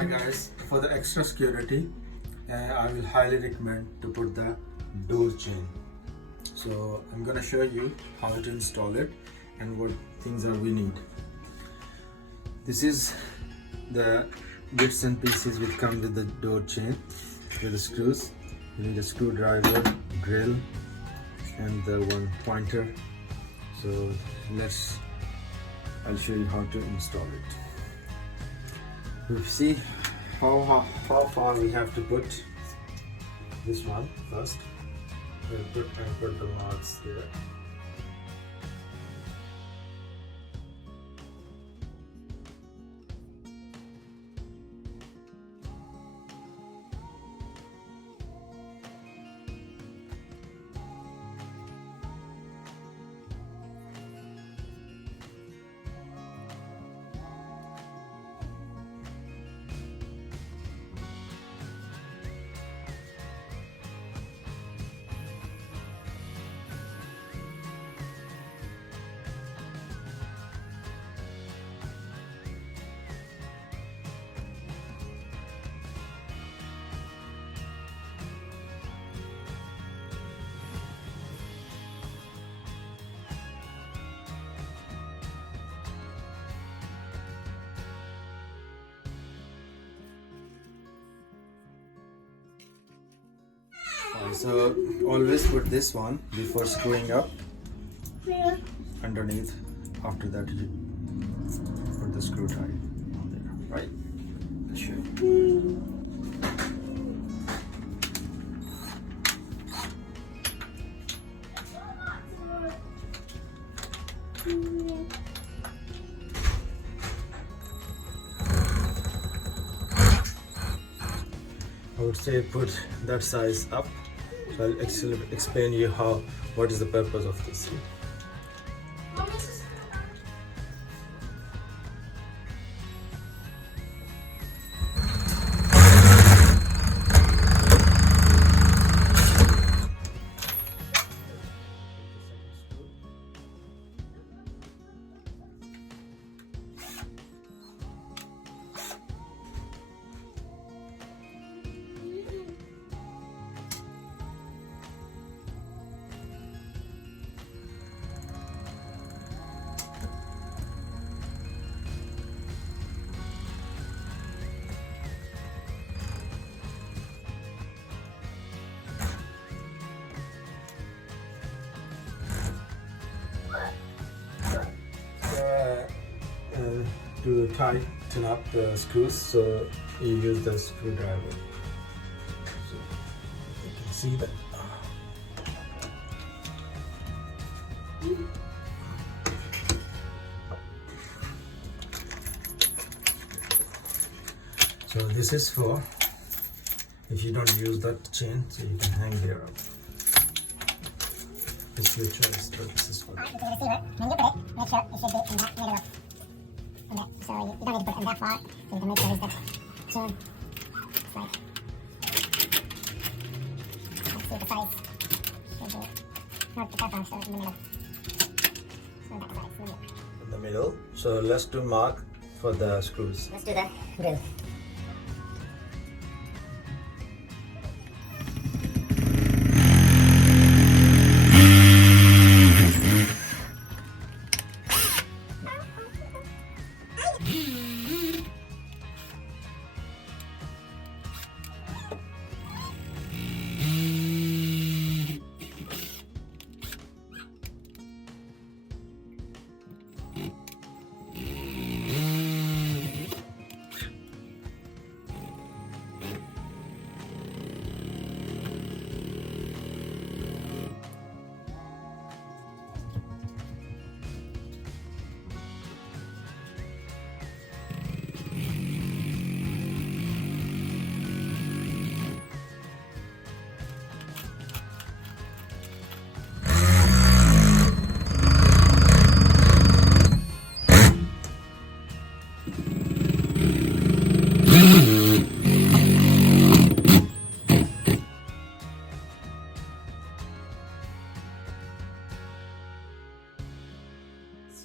Hi guys, for the extra security, I will highly recommend to put the door chain. So I'm gonna show you how to install it and what things are we need. This is the bits and pieces which come with the door chain with the screws. You need a screwdriver, drill, and the one pointer. So I'll show you how to install it. You see how far we have to put this one first. We'll put the marks here. So always put this one before screwing up underneath. After that you put the screw tie on there, right? I'll show you. I would say put that size up. So I'll explain you what is the purpose of this. To tighten up the screws, so you use the screwdriver. So you can see that. So this is for if you don't use that chain, so you can hang there up. It's your choice, but this is for When you put it, make sure it should be in that middle of. Okay, so you don't need to put it that far, so you can make sure it's that chain. It's like, let's see the size. Should be not that far, so it's in the middle. So that's right, it's in the middle. in the middle. So let's do mark for the screws. Let's do the drill.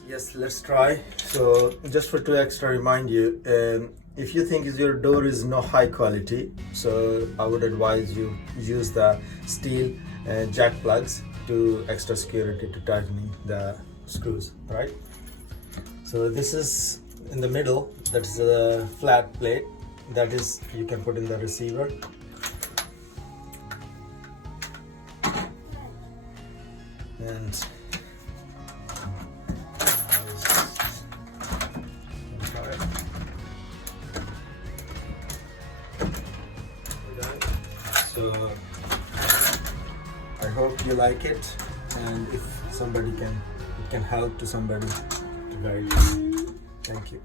Yes, let's try. So just for to extra remind you, if you think your door is no high quality, so I would advise you use the steel jack plugs to extra security to tightening the screws, right? So this is in the middle, that's a flat plate, that is you can put in the receiver. And so I hope you like it, and if somebody can, it can help to somebody to guide you. Thank you.